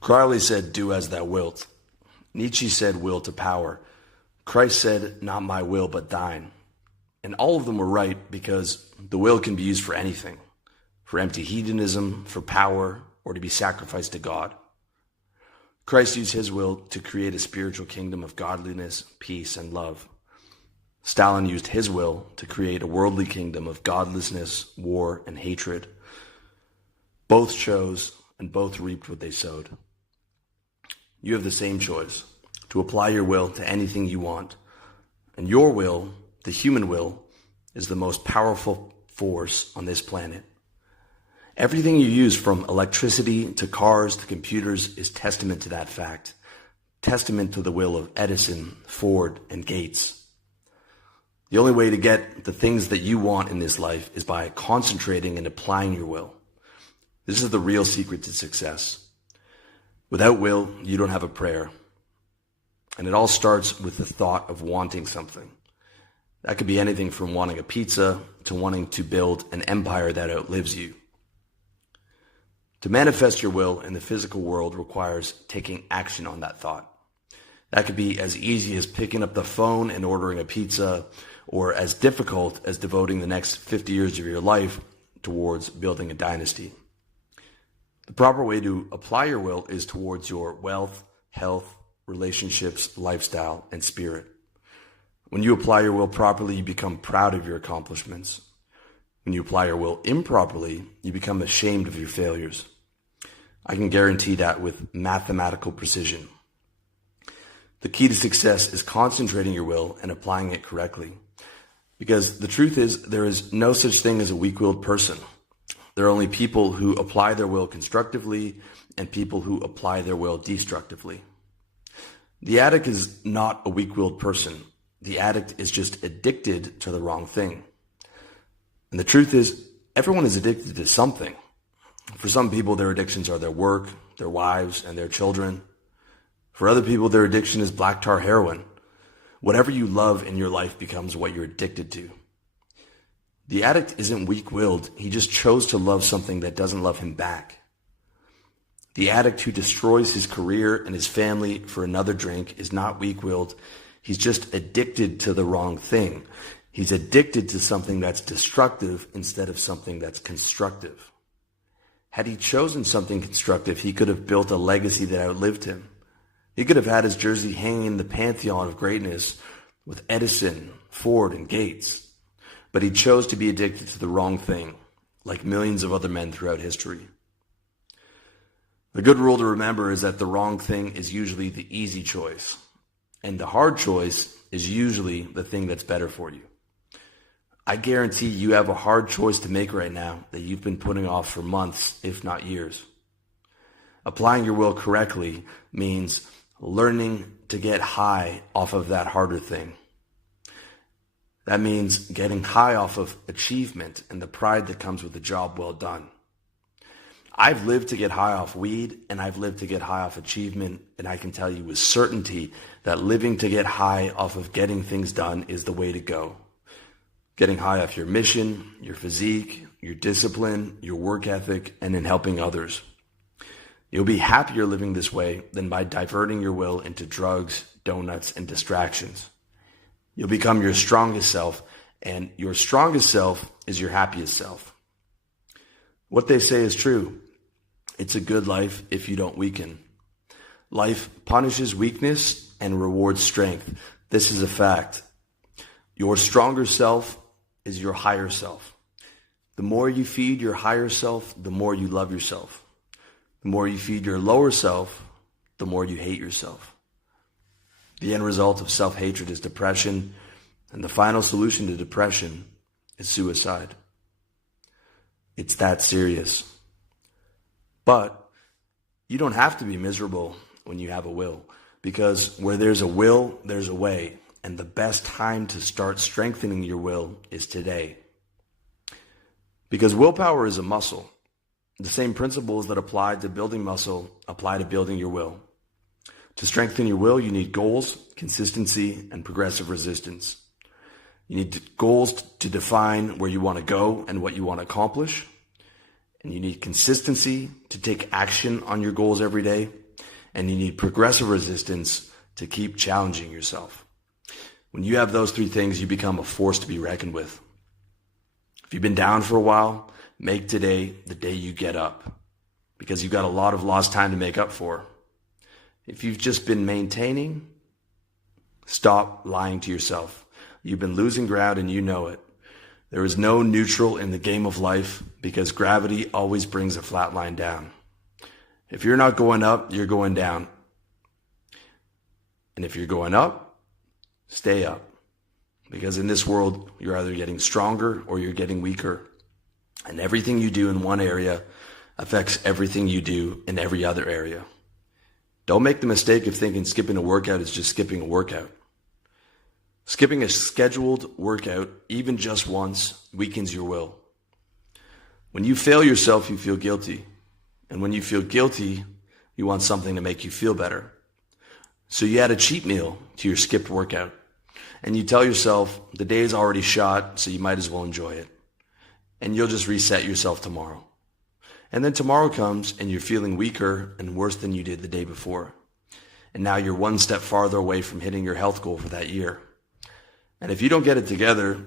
Crowley said, "Do as thou wilt." Nietzsche said, "Will to power." Christ said, "Not my will, but thine." And all of them were right because the will can be used for anything, for empty hedonism, for power, or to be sacrificed to God. Christ used his will to create a spiritual kingdom of godliness, peace, and love. Stalin used his will to create a worldly kingdom of godlessness, war, and hatred. Both chose and both reaped what they sowed. You have the same choice, to apply your will to anything you want. And your will, the human will, is the most powerful force on this planet. Everything you use, from electricity to cars to computers, is testament to that fact. Testament to the will of Edison, Ford, and Gates. The only way to get the things that you want in this life is by concentrating and applying your will. This is the real secret to success. Without will, you don't have a prayer. And it all starts with the thought of wanting something. That could be anything from wanting a pizza to wanting to build an empire that outlives you. To manifest your will in the physical world requires taking action on that thought. That could be as easy as picking up the phone and ordering a pizza, or as difficult as devoting the next 50 years of your life towards building a dynasty. The proper way to apply your will is towards your wealth, health, relationships, lifestyle, and spirit. When you apply your will properly, you become proud of your accomplishments. When you apply your will improperly, you become ashamed of your failures. I can guarantee that with mathematical precision. The key to success is concentrating your will and applying it correctly. Because the truth is, there is no such thing as a weak-willed person. There are only people who apply their will constructively and people who apply their will destructively. The addict is not a weak-willed person. The addict is just addicted to the wrong thing. And the truth is, everyone is addicted to something. For some people, their addictions are their work, their wives, and their children. For other people, their addiction is black tar heroin. Whatever you love in your life becomes what you're addicted to. The addict isn't weak-willed. He just chose to love something that doesn't love him back. The addict who destroys his career and his family for another drink is not weak-willed. He's just addicted to the wrong thing. He's addicted to something that's destructive instead of something that's constructive. Had he chosen something constructive, he could have built a legacy that outlived him. He could have had his jersey hanging in the pantheon of greatness with Edison, Ford, and Gates. But he chose to be addicted to the wrong thing, like millions of other men throughout history. The good rule to remember is that the wrong thing is usually the easy choice, and the hard choice is usually the thing that's better for you. I guarantee you have a hard choice to make right now that you've been putting off for months, if not years. Applying your will correctly means learning to get high off of that harder thing. That means getting high off of achievement and the pride that comes with a job well done. I've lived to get high off weed, and I've lived to get high off achievement, and I can tell you with certainty that living to get high off of getting things done is the way to go. Getting high off your mission, your physique, your discipline, your work ethic, and in helping others. You'll be happier living this way than by diverting your will into drugs, donuts, and distractions. You'll become your strongest self, and your strongest self is your happiest self. What they say is true. It's a good life if you don't weaken. Life punishes weakness and rewards strength. This is a fact. Your stronger self is your higher self. The more you feed your higher self, the more you love yourself. The more you feed your lower self, the more you hate yourself. The end result of self-hatred is depression, and the final solution to depression is suicide. It's that serious. But you don't have to be miserable when you have a will, because where there's a will, there's a way, and the best time to start strengthening your will is today. Because willpower is a muscle. The same principles that apply to building muscle apply to building your will. To strengthen your will, you need goals, consistency, and progressive resistance. You need goals to define where you want to go and what you want to accomplish. And you need consistency to take action on your goals every day. and you need progressive resistance to keep challenging yourself. When you have those three things, you become a force to be reckoned with. If you've been down for a while, make today the day you get up, because you've got a lot of lost time to make up for. If you've just been maintaining, stop lying to yourself. You've been losing ground and you know it. There is no neutral in the game of life because gravity always brings a flat line down. If you're not going up, you're going down. And if you're going up, stay up. Because in this world, you're either getting stronger or you're getting weaker. And everything you do in one area affects everything you do in every other area. Don't make the mistake of thinking skipping a workout is just skipping a workout. Skipping a scheduled workout, even just once, weakens your will. When you fail yourself, you feel guilty. And when you feel guilty, you want something to make you feel better. So you add a cheat meal to your skipped workout. And you tell yourself the day is already shot, so you might as well enjoy it. And you'll just reset yourself tomorrow. And then tomorrow comes and you're feeling weaker and worse than you did the day before. And now you're one step farther away from hitting your health goal for that year. And if you don't get it together,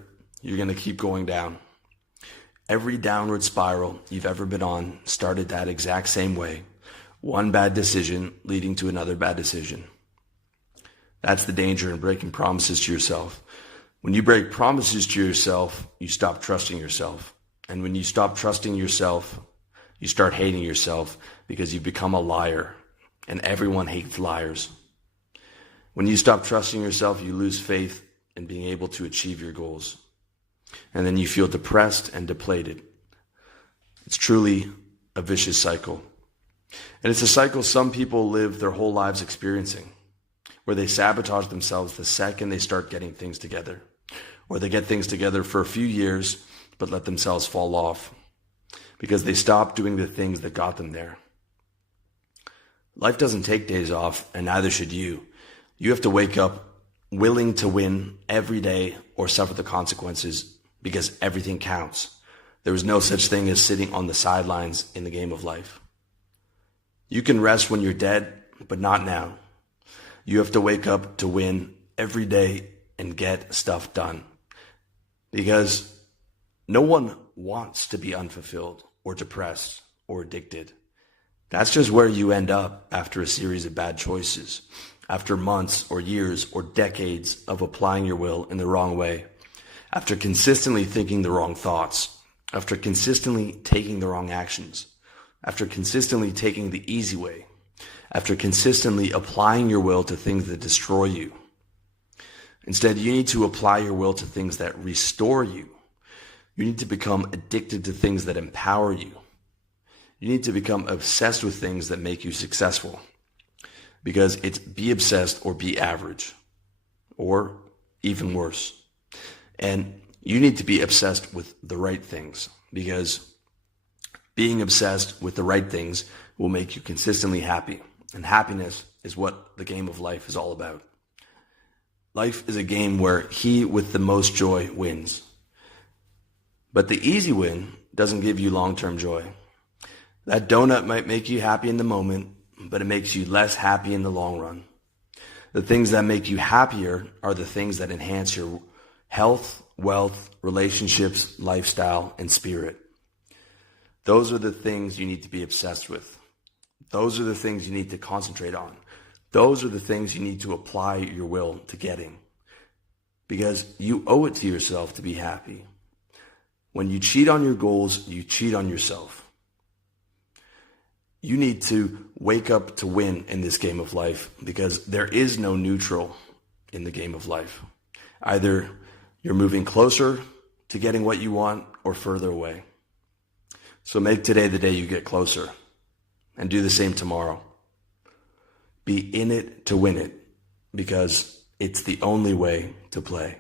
you're going to keep going down. Every downward spiral you've ever been on started that exact same way. One bad decision leading to another bad decision. That's the danger in breaking promises to yourself. When you break promises to yourself, you stop trusting yourself. And when you stop trusting yourself, you start hating yourself because you've become a liar. And everyone hates liars. When you stop trusting yourself, you lose faith in being able to achieve your goals. And then you feel depressed and depleted. It's truly a vicious cycle. And it's a cycle some people live their whole lives experiencing, where they sabotage themselves the second they start getting things together, or they get things together for a few years, but let themselves fall off because they stop doing the things that got them there. Life doesn't take days off, and neither should you. You have to wake up willing to win every day or suffer the consequences because everything counts. There is no such thing as sitting on the sidelines in the game of life. You can rest when you're dead, but not now. You have to wake up to win every day and get stuff done. Because no one wants to be unfulfilled or depressed or addicted. That's just where you end up after a series of bad choices, after months or years or decades of applying your will in the wrong way, after consistently thinking the wrong thoughts, after consistently taking the wrong actions, after consistently taking the easy way, after consistently applying your will to things that destroy you. Instead, you need to apply your will to things that restore you. You need to become addicted to things that empower you. You need to become obsessed with things that make you successful. Because it's be obsessed or be average, or even worse. And you need to be obsessed with the right things, because being obsessed with the right things will make you consistently happy. And happiness is what the game of life is all about. Life is a game where he with the most joy wins. But the easy win doesn't give you long-term joy. That donut might make you happy in the moment, but it makes you less happy in the long run. The things that make you happier are the things that enhance your health, wealth, relationships, lifestyle, and spirit. Those are the things you need to be obsessed with. Those are the things you need to concentrate on. Those are the things you need to apply your will to getting. Because you owe it to yourself to be happy. When you cheat on your goals, you cheat on yourself. You need to wake up to win in this game of life, because there is no neutral in the game of life. Either you're moving closer to getting what you want or further away. So make today the day you get closer, and do the same tomorrow. Be in it to win it, because it's the only way to play.